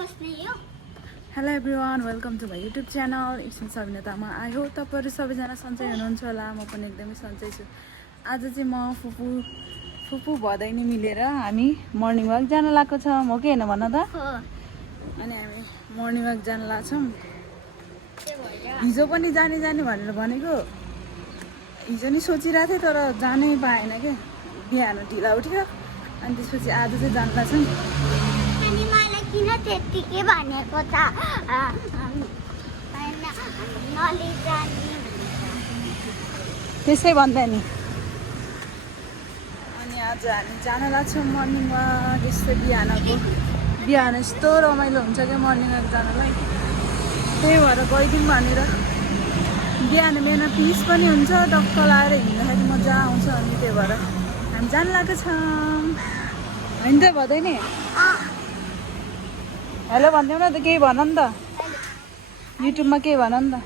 Hello everyone, welcome to my YouTube channel it's me Sabina Tamang. I hope तपाईँहरू सबैजना सन्चै हुनुहुन्छ होला। म पनि एकदमै सन्चै छु। आज चाहिँ म फुपू भदैनी मिलेर हामी मर्निङ वाक जान लागेको छौँ। हो कि होइन भन त? अनि हामी मर्निङ वाक जान लाग्छौँ। हिजो पनि जाने भनेर भनेको, हिजो नि सोचिरहेको थिएँ तर जानै पाएन क्या, बिहान ढिला उठ्यो। अनि त्यसपछि आज चाहिँ जान लाग्छौँ। किन त्यतिकै भनेको त त्यसै भन्दा नि। अनि आज हामी जान लाग्छौँ मर्निङ वाक। यस्तै बिहान यस्तो रमाइलो हुन्छ क्या मर्निङ वाक जानलाई। त्यही भएर गइदिउँ भनेर बिहान पिस पनि हुन्छ, टक्क लाएर हिँड्दाखेरि मजा आउँछ। अनि त्यही भएर हामी जान लागेको छौँ। होइन त भन्दै नि? हेलो भन्दैौ न त, केही भन नि त, युट्युबमा केही भन नि त।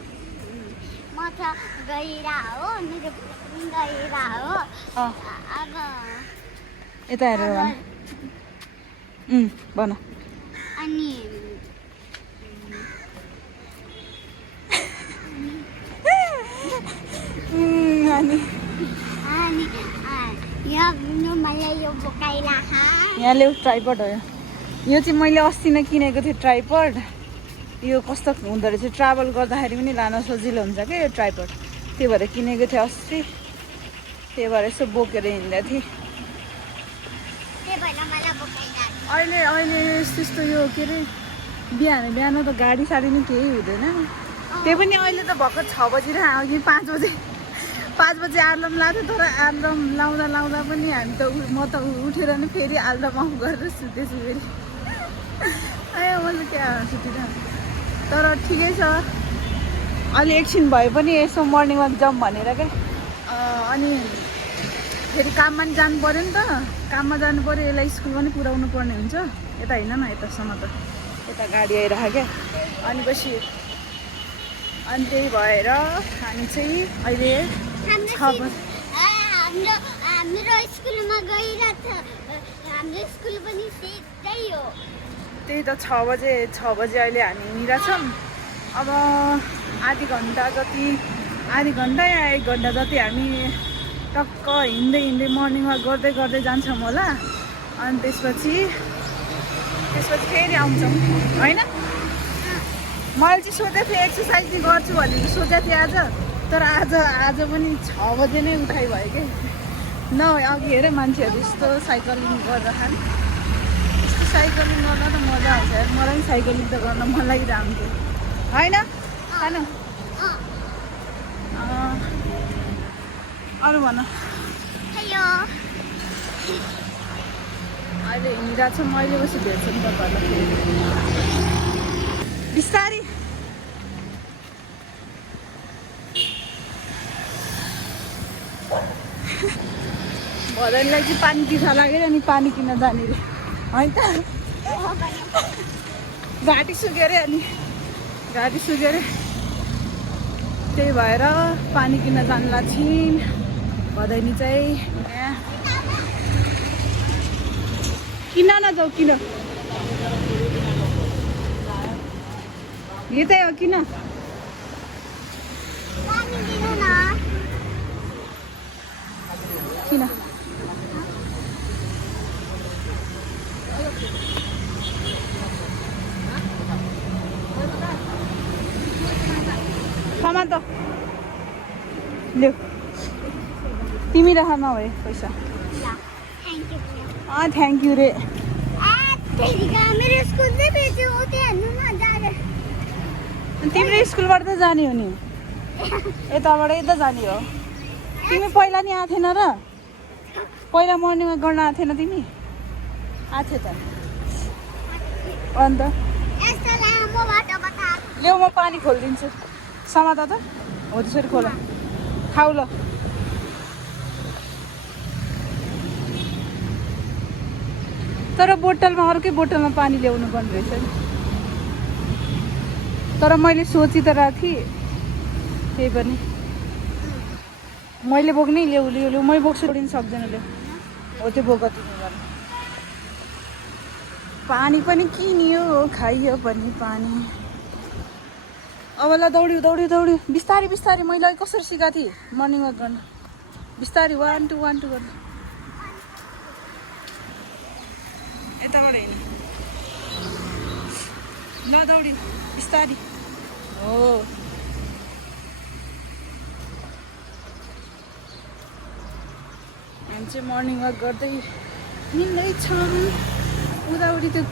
म त गइरा हो, मेरो पनि गइरा हो। अब यता हेरेर भन। भन। अनि मलाई यो बोकाइला यहाँ ल्याऊ, ट्राइपड हो यो चाहिँ मैले अस्ति नै किनेको थिएँ ट्राइपड। यो कस्तो हुँदो रहेछ, ट्राभल गर्दाखेरि पनि लान सजिलो हुन्छ क्या यो ट्राइपड। त्यही भएर किनेको थिएँ अस्ति। त्यही भएर यसो बोकेर हिँड्दै थिएँ। अहिले यस्तो यो के अरे बिहान त गाडी साडी नि केही हुँदैन। त्यही पनि अहिले त भर्खर 6 बजी र अघि 5 बजी अलार्म लाग्थ्यो। तर अलार्म लाउँदा पनि म त उठेर नि फेरि अलार्म अफ गरेर सुतेछु फेरि। मैले क्या सुतिर। तर ठिकै छ, अलि एकछिन भए पनि यसो मर्निङ वाक जाउँ भनेर क्या। अनि फेरि काममा नि जानु पऱ्यो नि त। काममा जानु पऱ्यो, यसलाई स्कुल पनि पुऱ्याउनु पर्ने हुन्छ। यता हिँड न, यतासम्म त यता गाडी आइरहेको क्या। अनि त्यही भएर हामी चाहिँ अहिले 6 बजी हाम्रो स्कुलमा गइरहेको छ। हाम्रो स्कुल पनि सिधै हो। त्यही त 6 बजे अहिले हामी हिँडिरहेछौँ। अब आधी घन्टा या 1 घन्टा जति हामी टक्क हिँड्दै मर्निङ वाक गर्दै जान्छौँ होला। अनि त्यसपछि फेरि आउँछौँ होइन। मैले चाहिँ सोचेको थिएँ एक्सर्साइज चाहिँ गर्छु भनेर सोचेको थिएँ आज। तर आज पनि 6 बजे नै उठाइ भयो कि न। अघि हेरेँ मान्छेहरू यस्तो साइक्लिङ गर्दाखेरि। यस्तो साइक्लिङ गर्दा त मजा आउँछ यार। मलाई पनि साइक्लिङ त गर्न मन लागिरहन्थ्यो होइन खानु। अरू भन। अहिले हिँडिरहेको छ। मैले पछि भेट्छु नि तपाईँहरूलाई बिस्तारी। भदैनीलाई चाहिँ पानी तिर्खा लागेर अनि पानी किन्न जाने रे होइन त। घाँटी सुक्यो अरे अनि त्यही भएर पानी किन्न जानु लाग्छिन् भदैनी चाहिँ। यहाँ किन नजाऊ, किन यतै हो, किन सामान त ल्याऊ। तिमी राख नभए पैसा। थ्याङ्क यू रे। तिम्रो स्कुलबाट त जाने हो नि, यताबाट यता जाने हो। तिमी पहिला नि आएको थिएन र? पहिला मर्निङ वाक गर्न आएको थिएन तिमी? आएको थियो त। अन्त ल्याऊ, म पानी खोलिदिन्छु। समाता त हो त्यसरी खोला। खाऊ ल। तर बोतलमा, अर्कै बोतलमा पानी ल्याउनु पर्ने रहेछ नि। तर मैले सोची त राखेको थिएँ। त्यही पनि मैले बोक्ने। ल्याउ मै बोक्छु। छोडिनु सक्दैन। ल्याउ हो त्यो बोक तिमी गर्नु। पानी पनि किनियो खाइयो पनि पानी। अब ल दौड्यो दौड्यो दौड्यो बिस्तारै बिस्तारै। मैले कसरी सिकाएको थिएँ मर्निङ वाक गर्न? बिस्तारै 1 2 1 2 गर्नु। यताबाट हिँड्नु ल दौड्यो बिस्तारै। हो हामी चाहिँ मर्निङ वाक गर्दै हिँड्दैछौँ। उताउति त्यो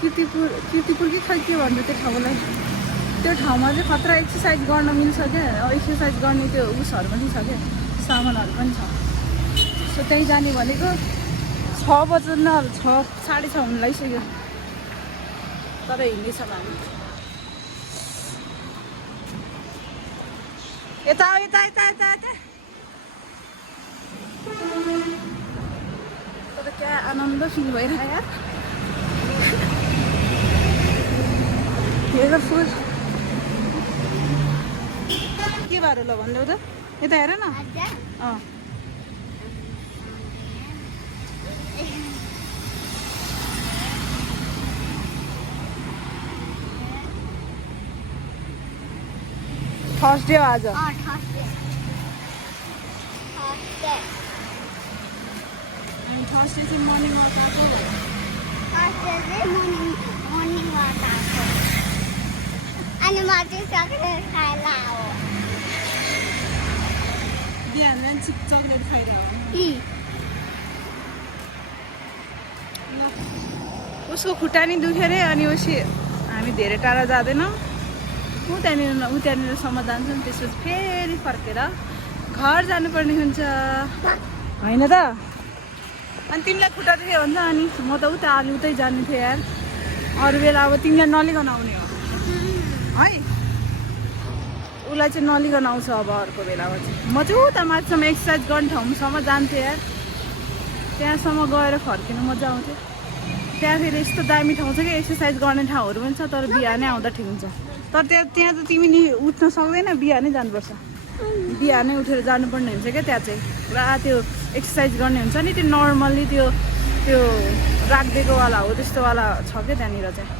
किर्तिपुर कि खै के भन्छ त्यो ठाउँलाई, त्यो ठाउँमा चाहिँ खतरा एक्सर्साइज गर्न मिल्छ क्या। एक्सर्साइज गर्ने त्यो उसहरू पनि छ क्या, सामानहरू पनि छ। सो त्यहीँ जाने भनेको 6 बज्न 6 साढे 6 हुन लागिसक्यो, तर हिँड्दैछौँ हामी। यता यता यता यता यता तर क्या आनन्द फिल भइरहेको यार। हेर फुल के भएर ल भन्देऊ त, यता हेर न। अँ थर्सडे हो आज। थर्सडे चाहिँ मर्निङ वाक आएको। अनि म चाहिँ चक्लेट खाएर हो। बिहान बिहान चिप चक्लेट खाइरहेको। उसको खुट्टा नि दुख्यो अरे, अनि उसै हामी धेरै टाढा जाँदैनौँ। त्यहाँनिरसम्म जान्छौँ, त्यसपछि फेरि फर्केर घर जानुपर्ने हुन्छ होइन त। अनि तिमीलाई खुट्टा दुख्यो भन्छ, अनि म त उता उतै जाने थिएँ यार। अरू बेला अब तिमीलाई नलिकन आउने हो है, उसलाई चाहिँ नलिकन आउँछ अब अर्को बेलामा चाहिँ। म चाहिँ उता माथिसम्म एक्सर्साइज गर्ने ठाउँसम्म जान्थेँ यार, त्यहाँसम्म गएर फर्किनु मजा आउँथ्यो। त्यहाँ फेरि यस्तो दामी ठाउँ छ कि एक्सर्साइज गर्ने ठाउँहरू पनि छ, तर बिहानै आउँदा ठिक हुन्छ। तर त्यहाँ त तिमी नि उठ्न सक्दैन, बिहानै जानुपर्छ। बिहानै उठेर जानुपर्ने हुन्छ क्या त्यहाँ चाहिँ। पुरा त्यो एक्सर्साइज गर्ने हुन्छ नि, त्यो नर्मल्ली त्यो राखिदिएकोवाला हो, त्यस्तोवाला छ क्या त्यहाँनिर चाहिँ।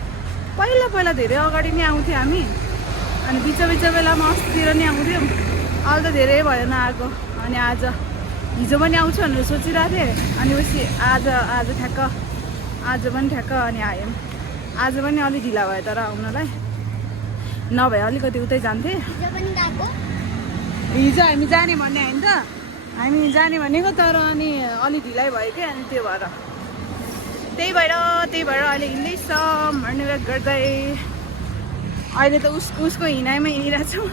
पहिला पहिला धेरै अगाडि नै आउँथ्यौँ हामी, अनि बिच बेलामा अस्तितिर नि आउँथ्यौँ। अहिले त धेरै भयो नआएको। अनि आज हिजो पनि आउँछु भनेर सोचिरहेको थिएँ, अनि पछि आज पनि ठ्याक्क अनि आयौँ। आज पनि अलिक ढिला भयो तर आउनलाई, नभए अलिकति उतै जान्थेँ। हिजो हामी जाने भन्ने होइन त, हामी जाने भनेको, तर अनि अलिक ढिलाइ भयो क्या। अनि त्यही भएर अहिले हिँड्दैछ मर्निङ वाक गर्दै। अहिले त उसको हिँडाइमा हिँडिरहेछौँ।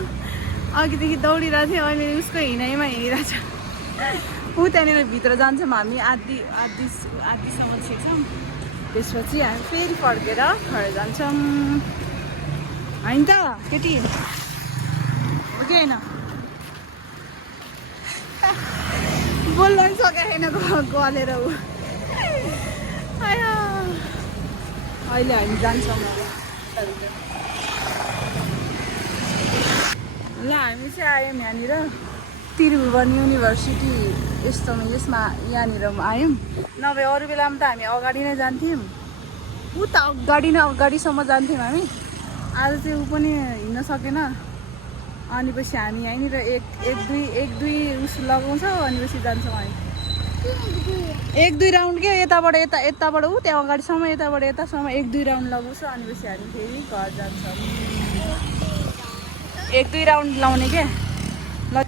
अघिदेखि दौडिरहेको थिएँ, अहिले उसको हिँडाइमा हिँडिरहेछ। ऊ त्यहाँनिर भित्र जान्छौँ हामी, आधीसम्म छिर्छौँ, त्यसपछि हामी फेरि फर्केर घर जान्छौँ होइन त केटी हो कि होइन? बोल्न पनि सकेको छैन गलेर ऊ। अहिले हामी जान्छौँ ल। हामी चाहिँ आयौँ यहाँनिर त्रिभुवन युनिभर्सिटी यसमा यहाँनिर आयौँ। नभए अरू बेलामा त हामी अगाडि नै जान्थ्यौँ, उता अगाडिसम्म जान्थ्यौँ हामी। आज चाहिँ ऊ पनि हिँड्न सकेन, अनि पछि हामी यहीँनिर एक दुई उस लगाउँछौँ, अनि पछि जान्छौँ हामी 1-2 राउन्ड के यताबाट ऊ त्यहाँ अगाडिसम्म, यताबाट यतासम्म 1-2 राउन्ड लगाउँछ, अनि पछि हामी फेरि घर जान्छौँ। 1-2 राउन्ड लाउने के ल।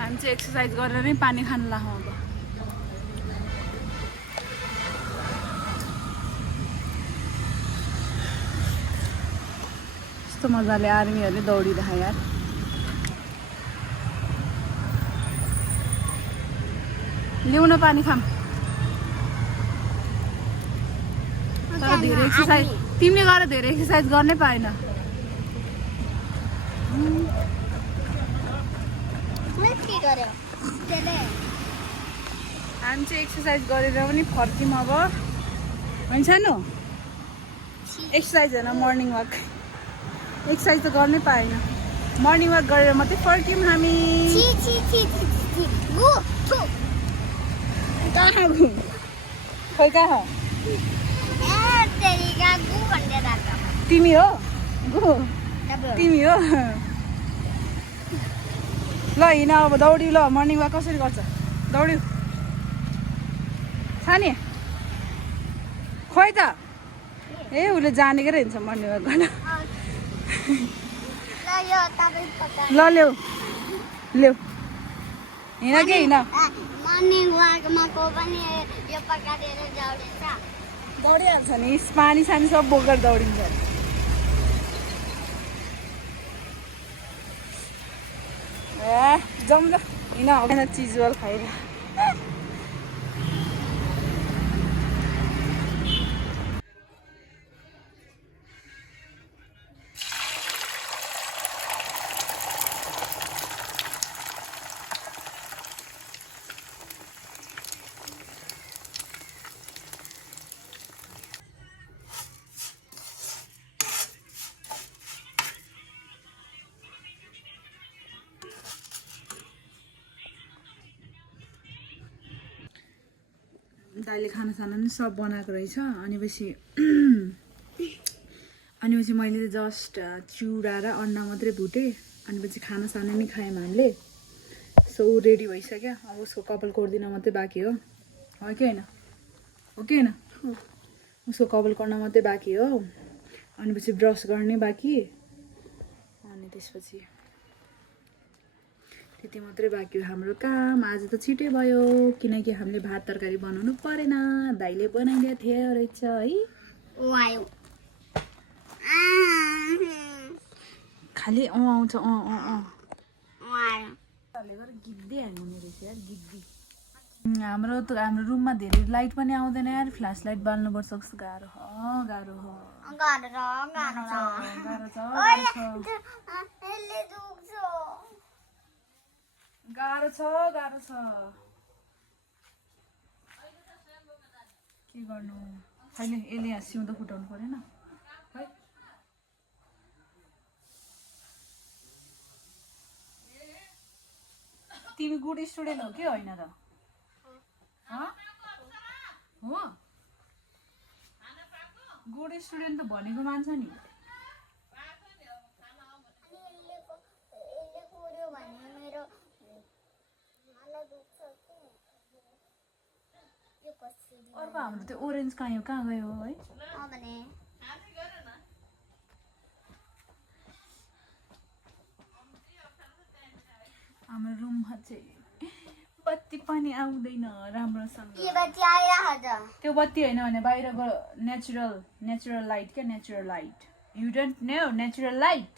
हामी चाहिँ एक्सर्साइज गरेर नै पानी खान लाग्छौँ अब। यस्तो मजाले आर्मीहरूले दौडिरहे यार। ल्याउन पानी खाम। तर धेरै एक्सर्साइज तिमीले गरेर धेरै एक्सर्साइज गर्नै पाएन। गर्यो त्यसले हामी चाहिँ एक्सर्साइज गरेर पनि फर्क्यौँ अब होइन सानो एक्सर्साइज होइन मर्निङ वाक एक्सर्साइज त गर्नै पाएन मर्निङ वाक गरेर मात्रै फर्क्यौँ हामी छि छि छि छि गु थु कहाँ गु खोइ कहाँ ए तेरिका गु भन्दै राख तिमी हो गु तपाईँ तिमी हो ल हिँड अब दौड्यौ ल मर्निङ वाक कसरी गर्छ दौड्यौ सानी खोइ त ए उसले जानेकै हिँड्छ मर्निङ वाक गर्न ल यो तपाईँ पका ल ल्याऊ ल्याऊ हिँड के हिँड मर्निङ वाकमा को पनि यो पकाएर दौडिन्छ दौडिहाल्छ नि पानी सानी सब बोकेर दौडिन्छ ए जाउँ ल हिँड चिजवाल खाएर दाइले खानासाना पनि सब बनाएको रहेछ अनि मैले जस्ट चिउरा र अन्डा मात्रै भुटेँ अनि खानासाना नि खायौँ हामीले सो रेडी भइसक्यो अब उसको कपाल कोर्दिन मात्रै बाँकी हो कि होइन हो कि होइन उसको कपाल कोर्न मात्रै बाँकी हो अनि ब्रस गर्ने बाँकी अनि त्यसपछि त्यति मात्रै बाँकी हो हाम्रो काम आज त छिटै भयो किनकि हामीले भात तरकारी बनाउनु परेन दाइले बनाइदिएको थियो रहेछ है ओ आयो खालि आउँछ ओ आयो गिद्दी हाल्ने रहेछ यार गिद्दी हाम्रो रुममा धेरै लाइट पनि आउँदैन यार फ्ल्यास लाइट बाल्नुपर्छ कस्तो गाह्रो गाह्रो छ के गर्नु खैले यसले यहाँ सिउँदो फुटाउनु परेन है तिमी गुड स्टुडेन्ट हो कि होइन त हो गुड स्टुडेन्ट त भनेको मान्छ नि अर्को हाम्रो त्यो ओरेन्ज कहाँ गयो है हाम्रो रुममा चाहिँ बत्ती पनि आउँदैन राम्रोसँग त्यो बत्ती होइन भने बाहिरको नेचुरल लाइट क्या natural light you don't know natural light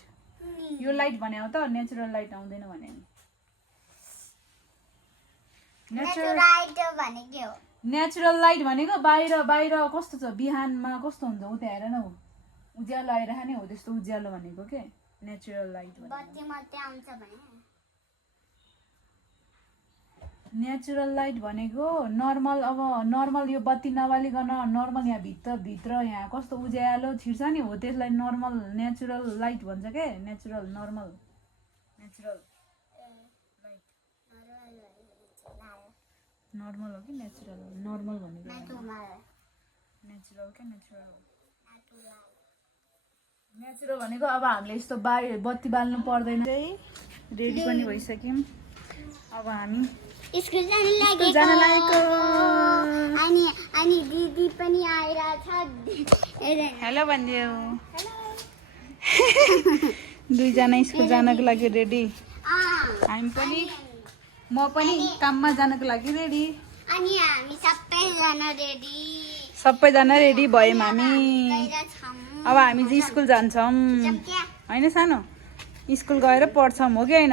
यो लाइट भने हो त नेचुरल लाइट आउँदैन भने नेचुरल लाइट भनेको बाहिर कस्तो छ बिहानमा कस्तो हुन्छ उता हेर न उज्यालो आइरहेको नि हो त्यस्तो उज्यालो भनेको के नेचुरल लाइट नेचुरल लाइट भनेको नर्मल यो बत्ती नबालिकन नर्मल यहाँ भित्र यहाँ कस्तो उज्यालो छिर्छ नि हो त्यसलाई नर्मल नेचुरल लाइट भन्छ के नेचुरल नर्मल लाइट नर्मल हो कि नेचुरल नर्मल भनेको नेचुरल क्या नेचुरल भनेको अब हामीले यस्तो बाहिर बत्ती बाल्नु पर्दैन रेडी पनि भइसक्यौँ अब हामी स्कुल जान लागेको अनि दिदी पनि आइरहेछ हेलो भनिदेऊ दुईजना स्कुल जानको लागि रेडी हामी पनि म पनि काममा जानको लागि रेडी अनि हामी सबैजना रेडी भयौँ हामी अब हामी चाहिँ स्कुल जान्छौँ होइन सानो स्कुल गएर पढ्छौँ हो कि होइन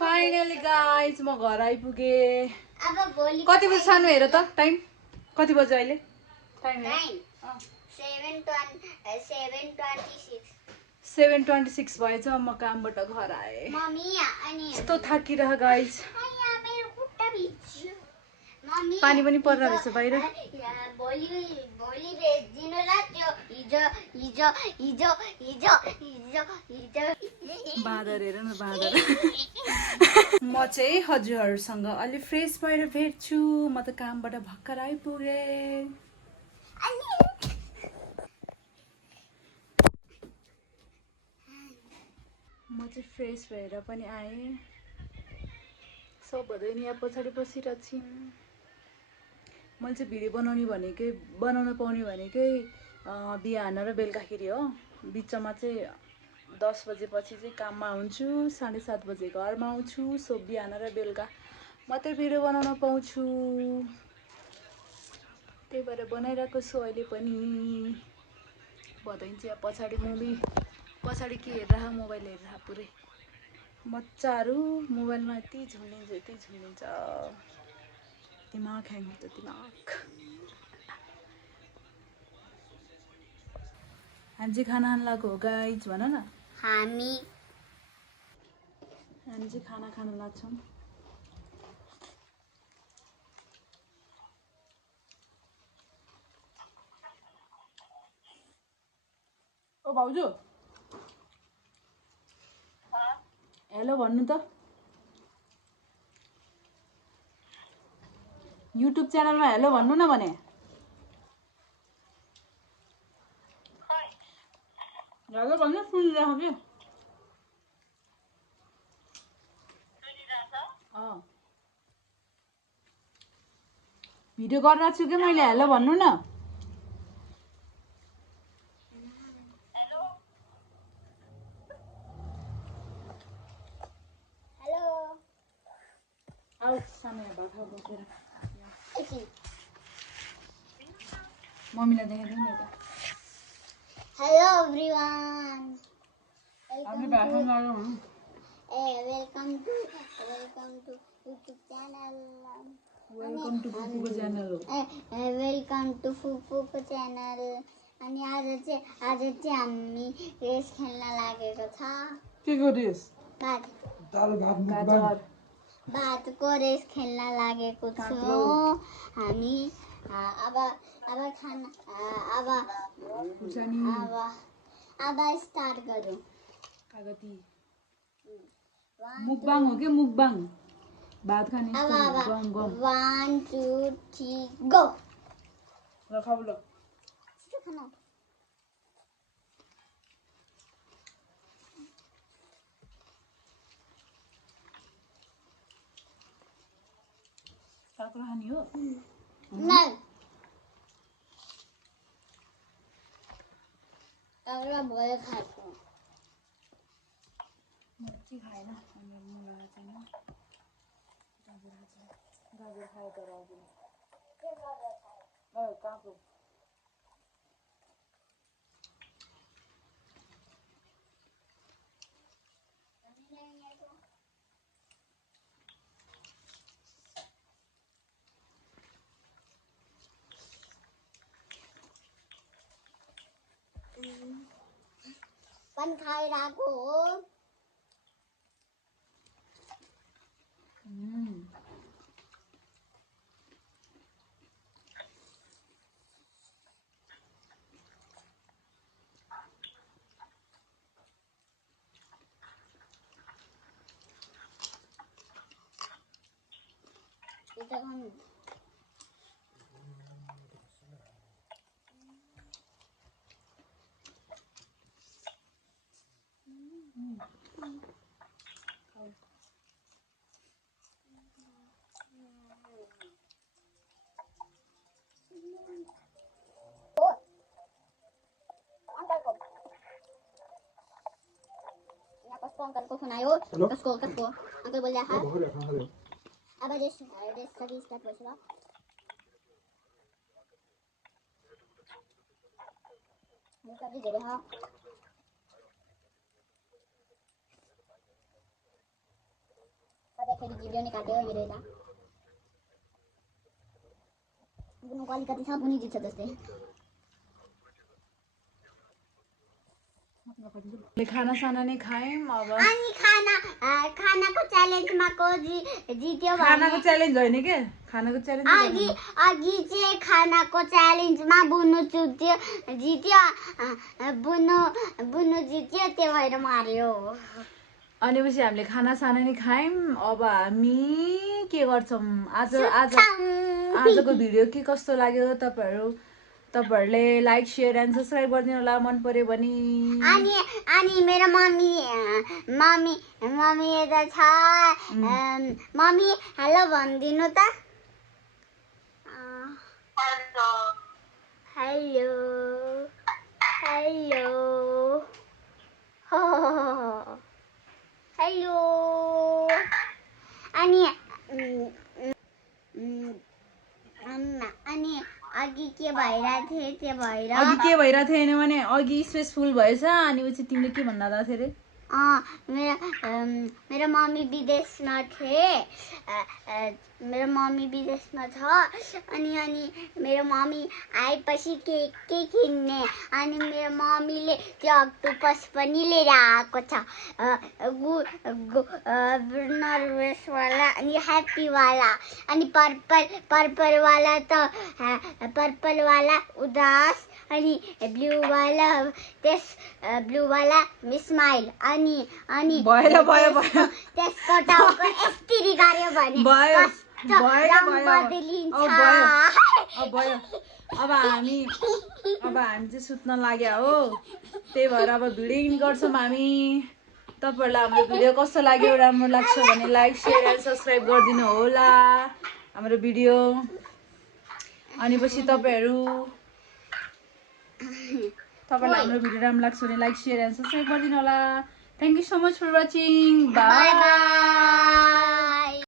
फाइनली गाइज म घर आइपुगेँ कति बजी सानो हेर त टाइम कति बजी अहिले टाइम 7:26 7:26 भएछ म कामबाट घर आएँ मम्मी अनि यस्तो थाकिरह गाइस यहाँ मेरो खुट्टा भिज्यो मम्मी पानी पनि परिरहेको रहेछ बाहिर भोलि भोलि भेजिदिनु ल त्यो हिजो हिजो हिजो हिजो हिजो हिजो बाँदर हेर न बाँदर म चाहिँ हजुरहरूसँग अलि फ्रेस भएर भेट्छु म त कामबाट भर्खर आइपुगेँ म चाहिँ फ्रेस भएर पनि आएँ सबभन्दा यहाँ पछाडि बसिरहेको छिन् मैले चाहिँ भिडियो बनाउन पाउने भनेकै बिहान र बेलुकाखेरि हो बिचमा चाहिँ 10 बजेपछि चाहिँ काममा हुन्छु 7:30 बजे घरमा आउँछु सो बिहान र बेलुका मात्रै भिडियो बनाउन पाउँछु त्यही भएर बनाइरहेको छु अहिले पनि बताइन्छ पछाडि मुभी पछाडि के हेरेर मोबाइल हेरेर पुरै बच्चाहरू मोबाइलमा यति झुन्डिन्छ दिमाग ह्याङ हुन्छ दिमाग हामी चाहिँ खाना खान लाग्यो हो गाइज भन न हामी चाहिँ खाना खान लाग्छौँ ओ भाउजू हेलो भन्नु त युट्युब च्यानलमा हेलो भन्नु न भने हेलो भन्नु सुनिरहेको कि भिडियो गरिरहेको छु कि मैले हेलो भन्नु न आऊ सानो भाखा बसेर मम्मीलाई देखाइदिनु नि त हेलो एभ्रीवान हामीले भाखा लाग्यो welcome to YouTube channel welcome to फुफुको च्यानल हो वेलकम टु फुफुको च्यानल अनि आज चाहिँ हामी रेस खेल्न लागेको छ के को रेस गाजर भातको रेस खेल्न लागेको छु हामी अब खाना अब स्टार्ट गरौँ कागती मुकबाङ हो कि मुकबाङ भात खाने गम गम 1 2 3 गो ल खाऊ ल खाना काकुरा खाने हो नहीं काकुरा भोले खाएको मच्छी खाएन अनि मुला चाहिँ गाजर खायो तर अघि काँक्रो पनि खाइरहेको हो kita kan angkat ko sunayo kasko angkat boleh ha अब रेस सबै स्टार्ट भइसक्यो म कति धेरै ह कतैखेरि भिडियो नि काट्यो मेरो यता गुनुको अलिकति छ पनि जित्छ जस्तै खानासाना नै खायौँ अब अनि खानाको च्यालेन्जमा को जित्यो भने खानाको च्यालेन्ज होइन के खानाको च्यालेन्ज अघि चाहिँ खानाको च्यालेन्जमा बुनु जित्यो बुनु जित्यो त्यो भएर मार्यो अनि पछि हामीले खानासाना नै खायौँ अब हामी के गर्छौँ आजको भिडियो के कस्तो लाग्यो तपाईँहरूले लाइक सेयर एन्ड सब्सक्राइब गरिदिनु होला मन पर्यो भने अनि मेरो मम्मी यता छ मम्मी हेलो भनिदिनु त हेलो हेलो हेलो अनि अघि के भइरहेको थियो त्यो भएर अघि के भइरहेको थियो भने अघि स्पेस फुल भएछ अनि पछि तिमीले के भन्न लाग्थ्यो अरे मेरो मम्मी विदेशमा विदेशमा छ अनि मेरो मम्मी आएपछि के किन्ने अनि मेरो मम्मीले त्यो अक्टोपस पनि लिएर आएको छ नर्भसवाला अनि ह्याप्पीवाला अनि पर्पलवाला त पर्पलवाला उदास अनि ब्लूवाला स्माइल अनि भयो त्यसको टाउको यस्तरी गर्यो भने अब हामी चाहिँ सुत्न लाग्यो हो त्यही भएर अब भिडियो इन गर्छौँ हामी तपाईँहरूलाई हाम्रो भिडियो कस्तो लाग्यो राम्रो लाग्छ भने लाइक सेयर एन्ड सब्सक्राइब गरिदिनु होला हाम्रो भिडियो अनि पछि तपाईँहरूलाई हाम्रो भिडियो राम्रो लाग्छ भने लाइक सेयर एन्ड सब्सक्राइब गरिदिनु होला thank you so much for watching by